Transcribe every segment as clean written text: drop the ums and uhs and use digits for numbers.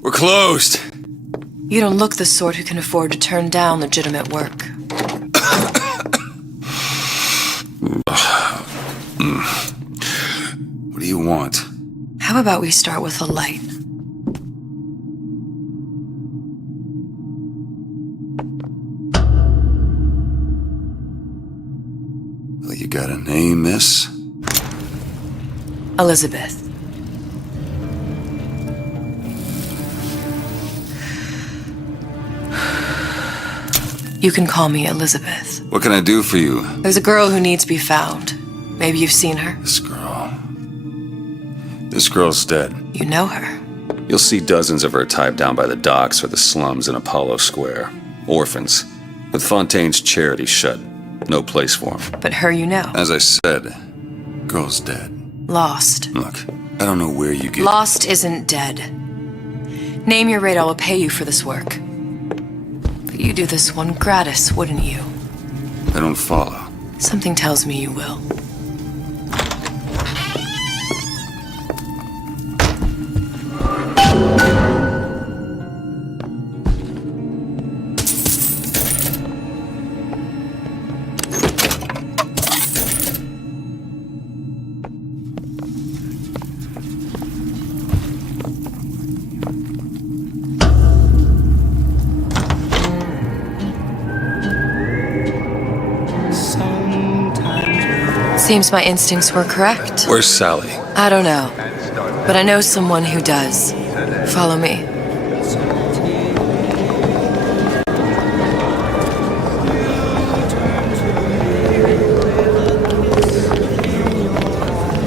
We're closed. You don't look the sort who can afford to turn down legitimate work. What do you want? How about we start with a light? Well, you got a name, miss? Elizabeth. You can call me Elizabeth. What can I do for you? There's a girl who needs to be found. Maybe you've seen her. This girl's dead. You know her. You'll see dozens of her tied down by the docks or the slums in Apollo Square. Orphans. With Fontaine's charity shut. No place for them. But her you know. As I said, girl's dead. Lost. Look, I don't know where you get... Lost isn't dead. Name your rate, I will pay you for this work. But you do this one gratis, wouldn't you? I don't follow. Something tells me you will. Seems my instincts were correct. Where's Sally? I don't know, but I know someone who does. Follow me.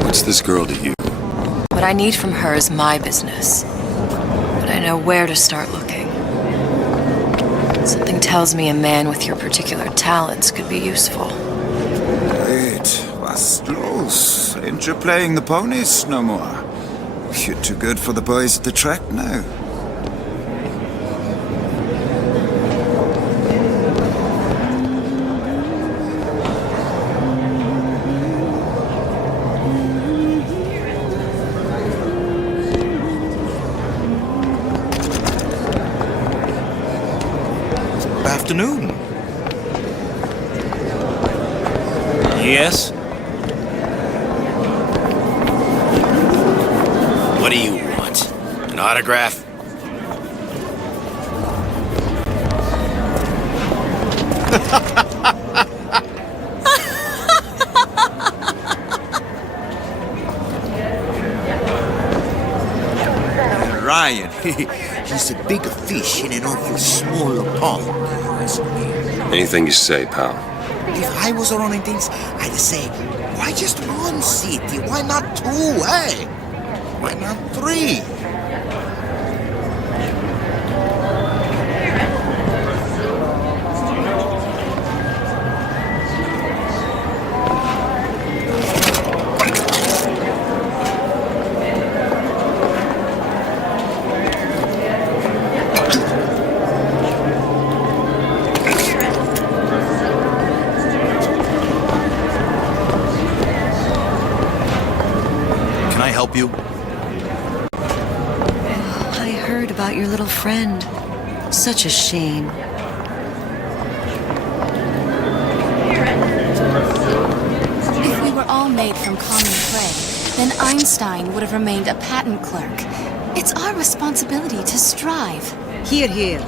What's this girl to you? What I need from her is my business, but I know where to start looking. Something tells me a man with your particular talents could be useful. Was los? Ain't you playing the ponies no more? You're too good for the boys at the track now. Afternoon. Yes? What do you want? An autograph? Ryan, he's a big fish in an awful small pond. Anything you say, pal. If I was running things, I'd say, why just one city? Why not two, eh? Why not three? Can I help you? I heard about your little friend. Such a shame. If we were all made from common clay, then Einstein would have remained a patent clerk. It's our responsibility to strive. Here, here.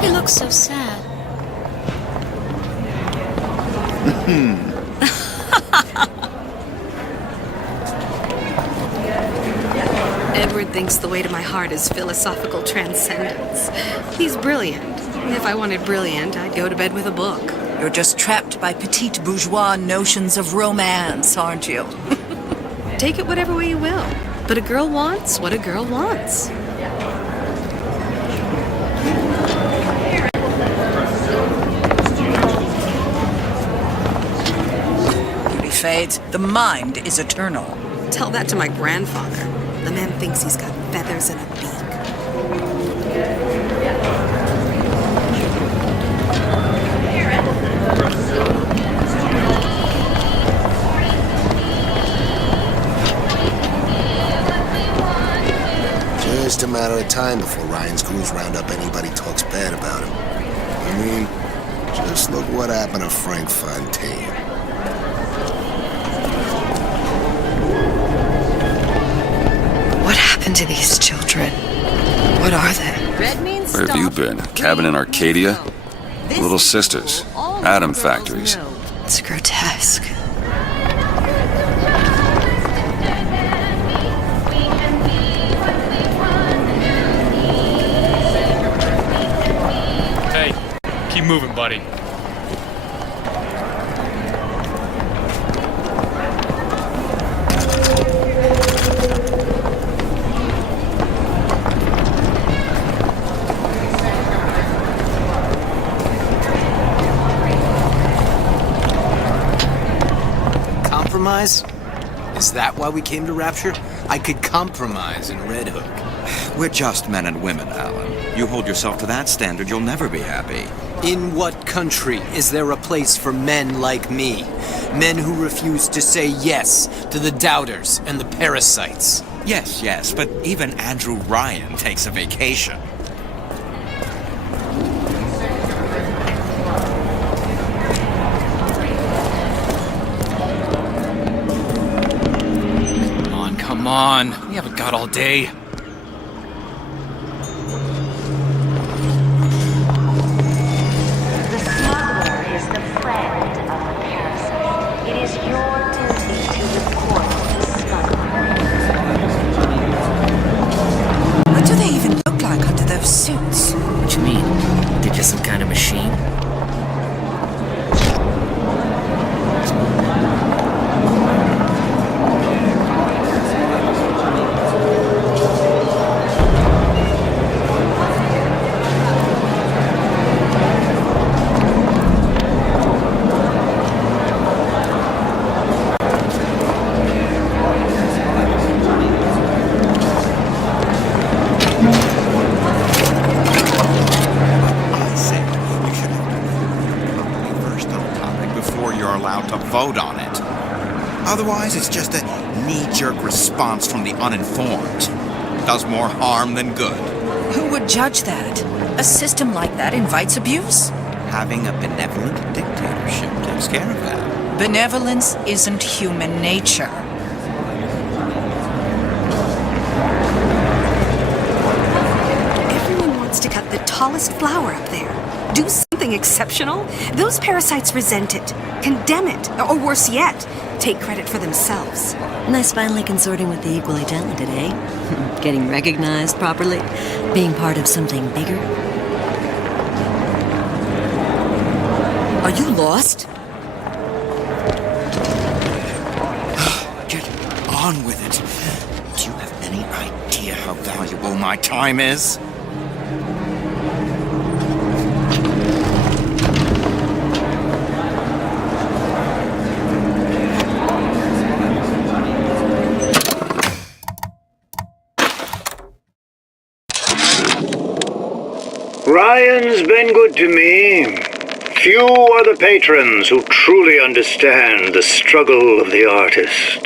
He looks so sad. Edward thinks the way to my heart is philosophical transcendence. He's brilliant. If I wanted brilliant, I'd go to bed with a book. You're just trapped by petite bourgeois notions of romance, aren't you? Take it whatever way you will. But a girl wants what a girl wants. Beauty fades. The mind is eternal. Tell that to my grandfather. The man thinks he's got feathers and a beak. anybody talks bad about him. I mean, just look what happened to Frank Fontaine. What happened to these children? What are they? Red means Where have you been? Cabin in Arcadia? Little sisters. Atom factories. It's grotesque. Hey, keep moving, buddy. Compromise? Is that why we came to Rapture? I could compromise in Red Hook. We're just men and women, Alan. You hold yourself to that standard, you'll never be happy. In what country is there a place for men like me? Men who refuse to say yes to the doubters and the parasites. Yes, but even Andrew Ryan takes a vacation. Come on, we haven't got all day. The smuggler is the friend of the parasite. It is your duty to report the smuggler. What do they even look like under those suits? What you mean? They're just some kind of machine? Vote on it. Otherwise, it's just a knee-jerk response from the uninformed. Does more harm than good. Who would judge that? A system like that invites abuse? Having a benevolent dictatorship takes care of that. Benevolence isn't human nature. Everyone wants to cut the tallest flower up there. Do something exceptional. Those parasites resent it, condemn it, or worse yet, take credit for themselves. Nice finally consorting with the equally talented, eh? Getting recognized properly, being part of something bigger. Are you lost? Get on with it. Do you have any idea how valuable my time is? Ryan's been good to me. Few are the patrons who truly understand the struggle of the artist.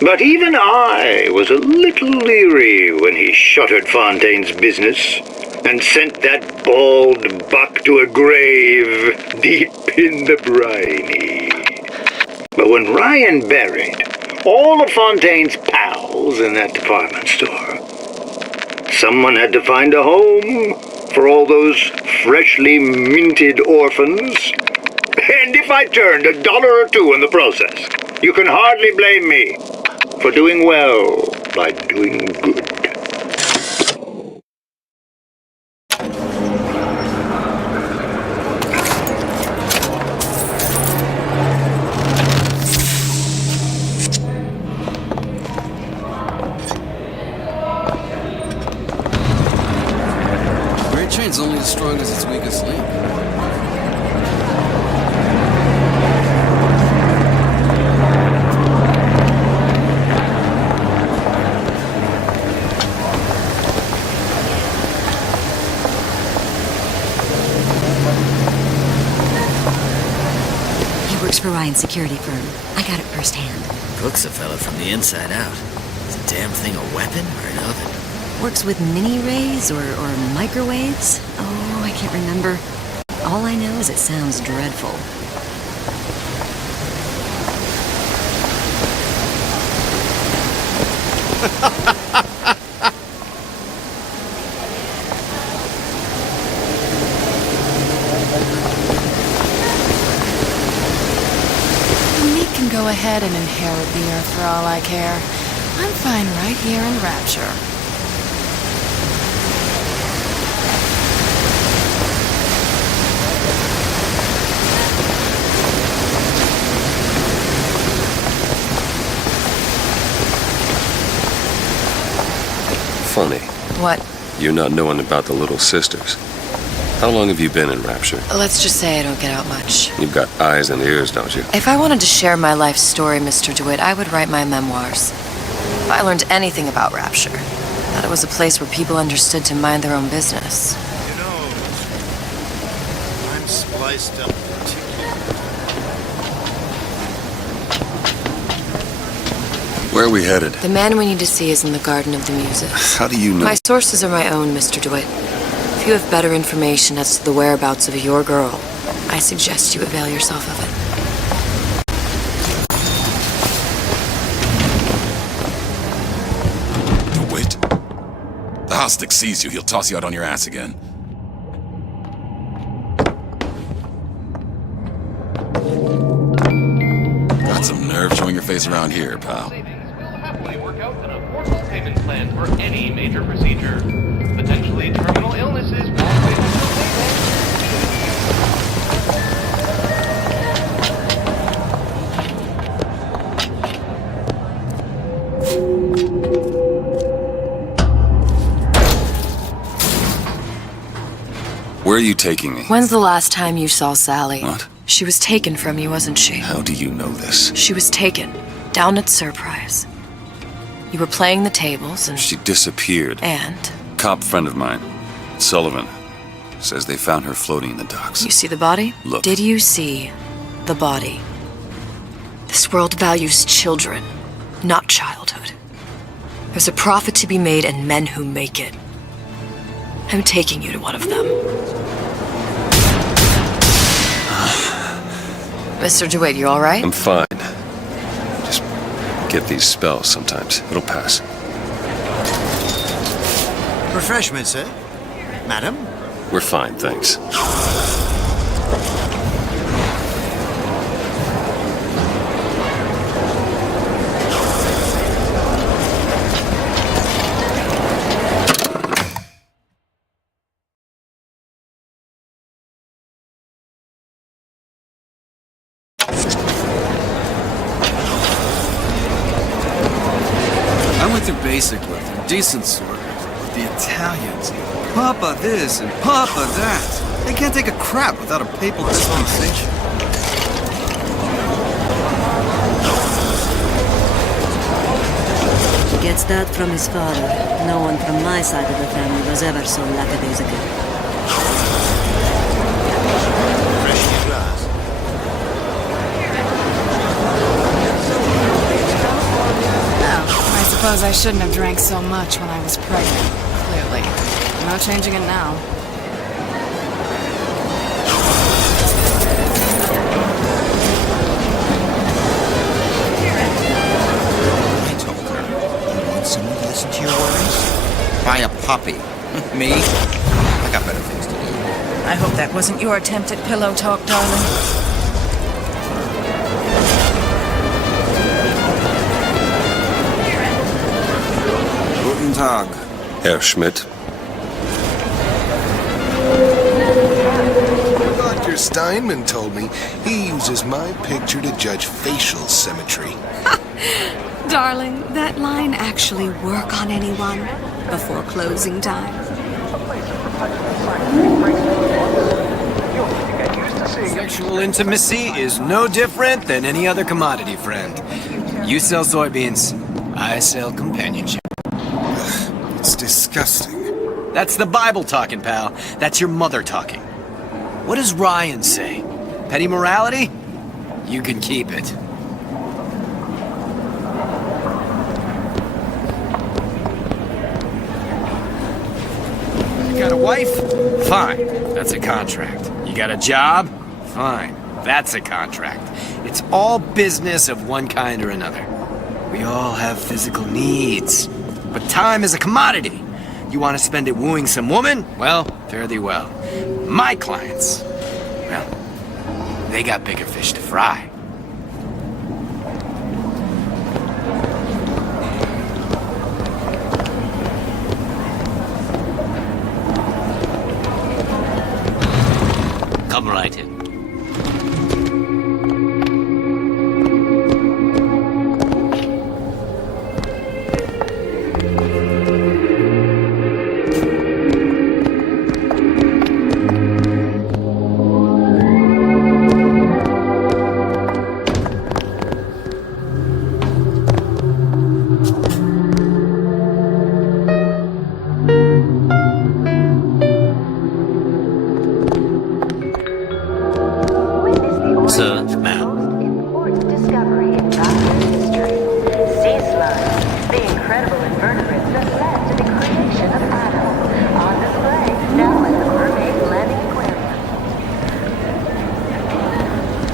But even I was a little leery when he shuttered Fontaine's business and sent that bald buck to a grave deep in the briny. But when Ryan buried all of Fontaine's pals in that department store, someone had to find a home for all those freshly minted orphans. And if I turned $1 or $2 in the process, you can hardly blame me for doing well by doing good. Train's only as strong as its weakest link. He works for Ryan's security firm. I got it firsthand. Cooks a fella from the inside out. Is the damn thing a weapon or an oven? Works with mini-rays or microwaves? Oh, I can't remember. All I know is it sounds dreadful. Meat can go ahead and inherit the earth for all I care. I'm fine right here in Rapture. Funny. What? You not knowing about the Little Sisters. How long have you been in Rapture? Let's just say I don't get out much. You've got eyes and ears, don't you? If I wanted to share my life story, Mr. DeWitt, I would write my memoirs. If I learned anything about Rapture, that it was a place where people understood to mind their own business. You know, I'm spliced up Where are we headed? The man we need to see is in the Garden of the Muses. How do you know? My sources are my own, Mr. DeWitt. If you have better information as to the whereabouts of your girl, I suggest you avail yourself of it. DeWitt? The Hostic sees you, he'll toss you out on your ass again. Got some nerve showing your face around here, pal. Payment plan for any major procedure. Potentially terminal illnesses will pay Where are you taking me? When's the last time you saw Sally? What? She was taken from you, wasn't she? How do you know this? She was taken, down at Surprise. You were playing the tables and... She disappeared. And? Cop friend of mine, Sullivan, says they found her floating in the docks. You see the body? Look. Did you see the body? This world values children, not childhood. There's a profit to be made and men who make it. I'm taking you to one of them. Mr. DeWitt, you all right? I'm fine. Just get these spells sometimes. It'll pass. Refreshment, sir? Madam? We're fine, thanks. I went through basic with them, decent sort. But the Italians, Papa this and Papa that. They can't take a crap without a papal dispensation. He gets that from his father. No one from my side of the family was ever so lackadaisical. Fresh new glass. Oh, I suppose I shouldn't have drank so much when I was pregnant. Clearly. No changing it now. I told her. You want someone to listen to your worries? Buy a puppy. Me? I got better things to do. I hope that wasn't your attempt at pillow talk, darling. Guten Tag. Herr Schmidt. Dr. Steinman told me he uses my picture to judge facial symmetry. Darling, that line actually work on anyone before closing time. Sexual intimacy is no different than any other commodity, friend. You sell soybeans, I sell companionship. It's disgusting. That's the Bible talking, pal. That's your mother talking. What does Ryan say? Petty morality? You can keep it. You got a wife? Fine, that's a contract. You got a job? Fine, that's a contract. It's all business of one kind or another. We all have physical needs, but time is a commodity. You want to spend it wooing some woman? Well, fare thee well. My clients, well, they got bigger fish to fry. Come right in. Sir, ma'am. Important discovery in Doctor history. Sea slugs, the incredible invertebrates that led to the creation of Adam. On display now at the Mermaid Landing Aquarium.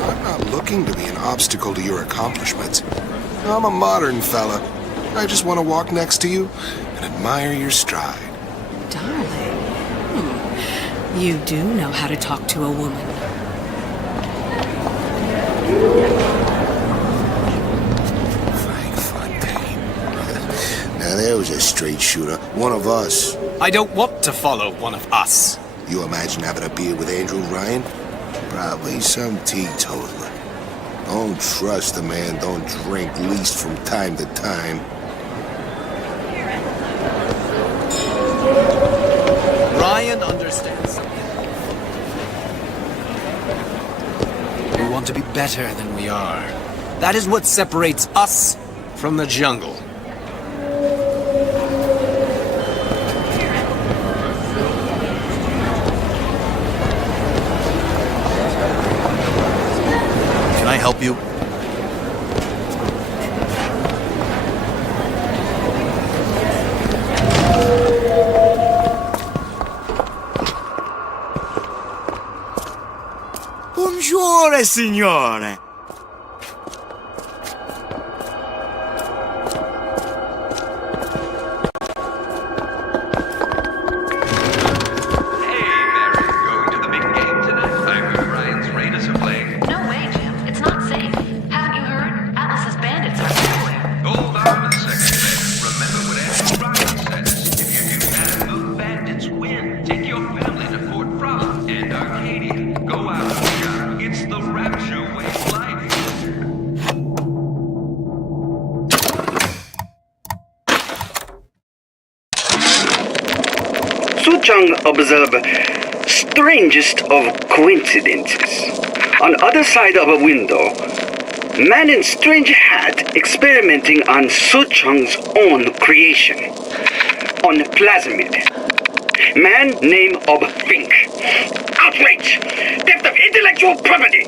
I'm not looking to be an obstacle to your accomplishments. I'm a modern fella. I just want to walk next to you and admire your stride. Darling. You do know how to talk to a woman. Now there was a straight shooter. One of us. I don't want to follow one of us. You imagine having a beer with Andrew Ryan? Probably some teetotaler. Don't trust the man, don't drink, least from time to time. Ryan understands. We want to be better than we are. That is what separates us from the jungle. Can I help you? Buongiorno, signore. No way, Jim. It's not safe. Haven't you heard? Atlas's bandits are everywhere. Hold on a second, man. Remember what Andrew Ryan says. If you do that, the bandits win. Take your family to Fort Frolic and Arcadia. Go out, Scott. It's the rapture way of life. Suchang observed strangest of coincidences. On other side of a window, man in strange hat experimenting on Suchang's own creation. On plasmid. Man name of Fink. Outrage! Theft of intellectual property!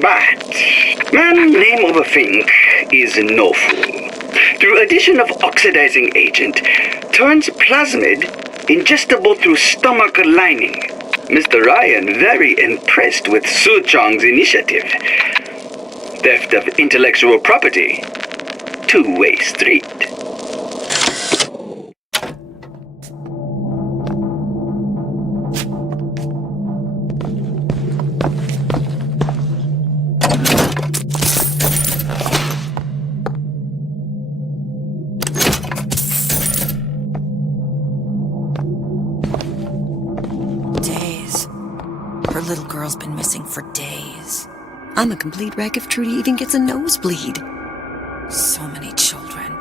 But man name of Fink is no fool. Through addition of oxidizing agent, turns plasmid ingestible through stomach lining. Mr. Ryan very impressed with Su Chong's initiative. Theft of intellectual property. Two-way street. Days. Her little girl's been missing for days. I'm a complete wreck if Trudy even gets a nosebleed. So many children.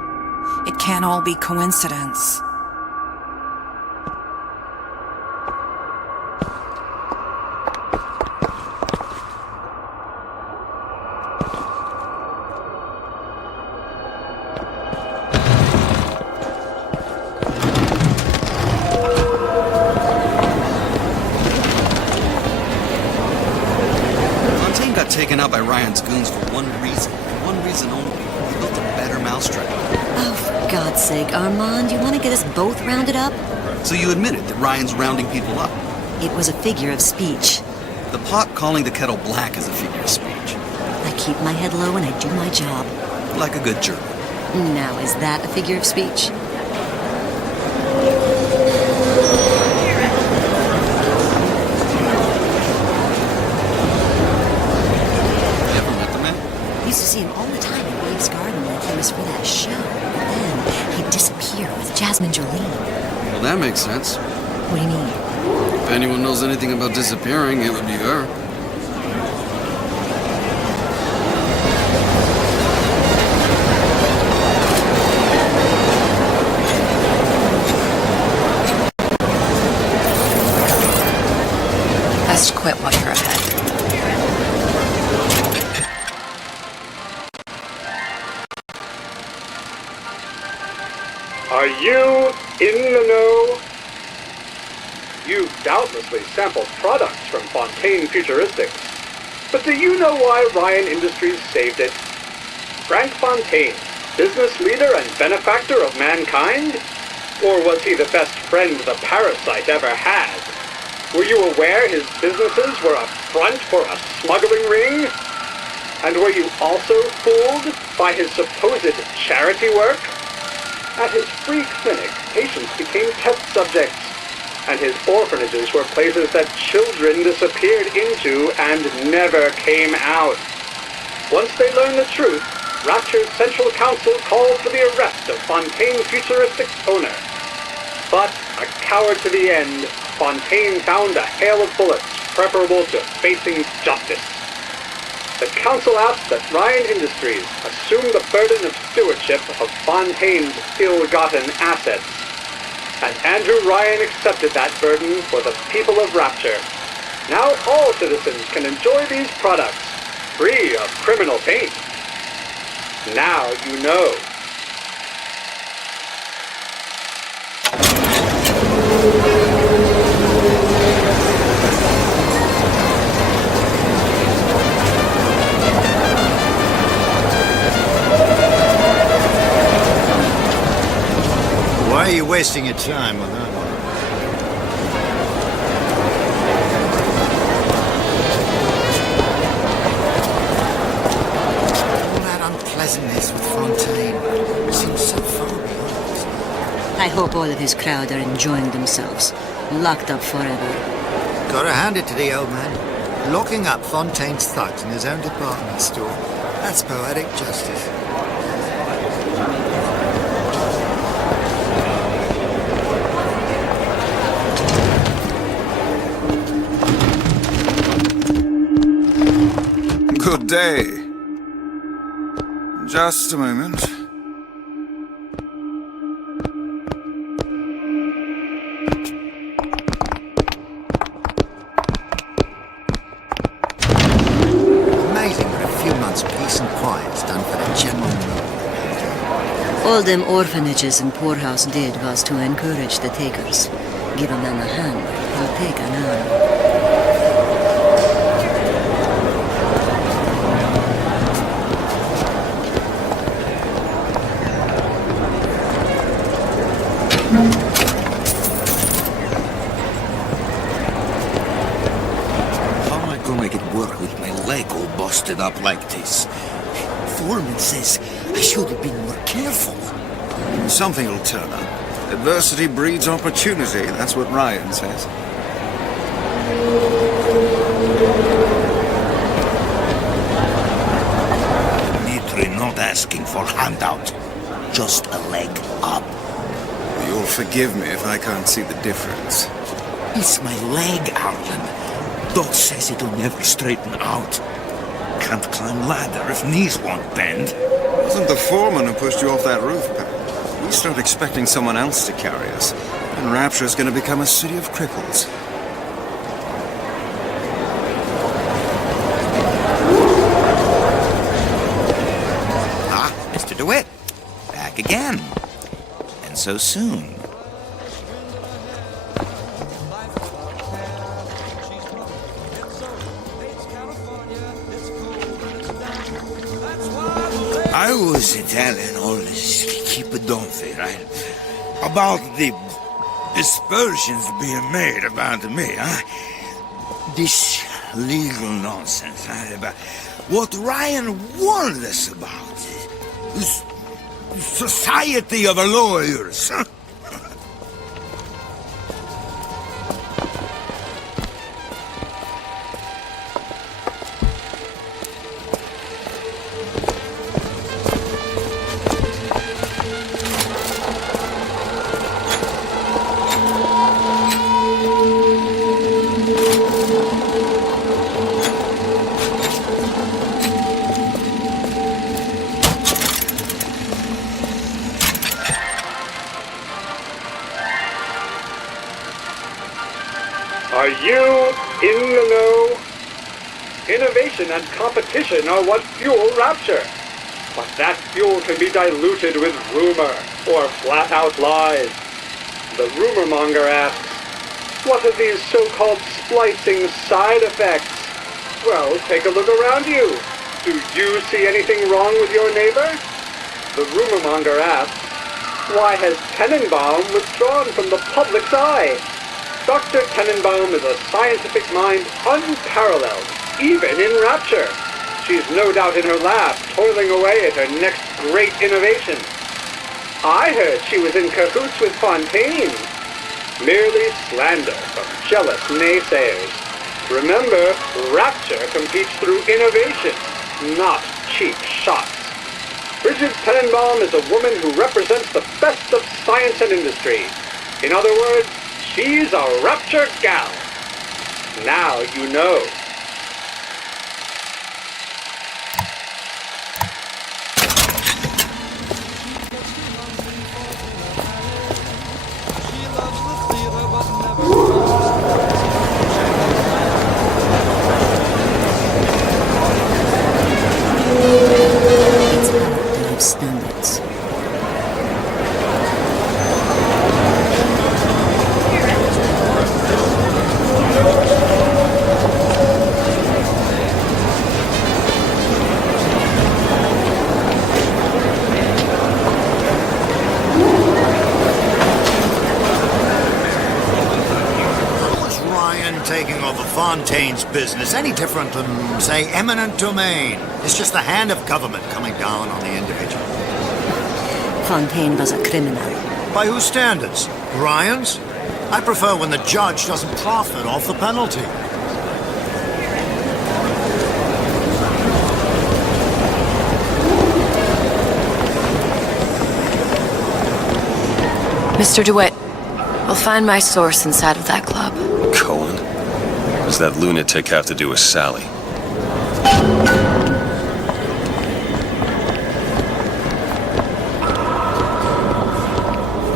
It can't all be coincidence. Taken out by Ryan's goons for one reason, and one reason only. He built a better mousetrap. Oh, God's sake, Armand, you want to get us both rounded up? So you admitted that Ryan's rounding people up? It was a figure of speech. The pot calling the kettle black is a figure of speech. I keep my head low and I do my job. Like a good German. Now, is that a figure of speech? Ever met the man? Used to see him all the time in Wade's garden like he was for that show. But then he'd disappear with Jasmine Jolene. Well, that makes sense. What do you mean? If anyone knows anything about disappearing, it would be her. Best quit while you're ahead. Are you in the know? You've doubtlessly sampled products from Fontaine Futuristics. But do you know why Ryan Industries saved it? Frank Fontaine, business leader and benefactor of mankind? Or was he the best friend the parasite ever had? Were you aware his businesses were a front for a smuggling ring? And were you also fooled by his supposed charity work? At his free clinic, patients became test subjects, and his orphanages were places that children disappeared into and never came out. Once they learned the truth, Rapture's Central Council called for the arrest of Fontaine Futuristics' owner. But, a coward to the end, Fontaine found a hail of bullets preferable to facing justice. The council asked that Ryan Industries assume the burden of stewardship of Fontaine's ill-gotten assets. And Andrew Ryan accepted that burden for the people of Rapture. Now all citizens can enjoy these products, free of criminal paint. Now you know. Why are you wasting your time with that one? All that unpleasantness with Fontaine seems so far beyond. I hope all of his crowd are enjoying themselves. Locked up forever. Gotta hand it to the old man. Locking up Fontaine's thugs in his own department store. That's poetic justice. Good day. Just a moment. Amazing what a few months of peace and quiet's done for the general mood. All them orphanages and poorhouse did was to encourage the takers. Give a man a hand, he'll take an arm. How am I gonna make it work with my leg all busted up like this? Foreman says I should have been more careful. Something will turn up. Adversity breeds opportunity, that's what Ryan says. Mitri not asking for handout, just a leg up. You'll forgive me if I can't see the difference. It's my leg, Arlen. Doc says it'll never straighten out. Can't climb ladder if knees won't bend. Wasn't the foreman who pushed you off that roof, pal? We start expecting someone else to carry us, and Rapture's gonna become a city of cripples. Ah, Mr. DeWitt. Back again. And so soon. I was telling all this keep don't they, right? About the aspersions being made about me, huh? This legal nonsense, huh? About what Ryan warned us about. This society of lawyers, huh? Are you in the know? Innovation and competition are what fuel Rapture. But that fuel can be diluted with rumor or flat-out lies. The rumor monger asks, what are these so-called splicing side effects? Well, take a look around you. Do you see anything wrong with your neighbor? The rumor monger asks, why has Tenenbaum withdrawn from the public's eye? Dr. Tenenbaum is a scientific mind unparalleled, even in Rapture. She's no doubt in her lab, toiling away at her next great innovation. I heard she was in cahoots with Fontaine. Merely slander from jealous naysayers. Remember, Rapture competes through innovation, not cheap shots. Bridget Tenenbaum is a woman who represents the best of science and industry. In other words, she's a Rapture gal. Now you know. Standards. Taking over Fontaine's business any different than, say, eminent domain? It's just the hand of government coming down on the individual. Fontaine was a criminal. By whose standards? Ryan's? I prefer when the judge doesn't profit off the penalty. Mr. DeWitt, I'll find my source inside of that club. Cohen? What does that lunatic have to do with Sally?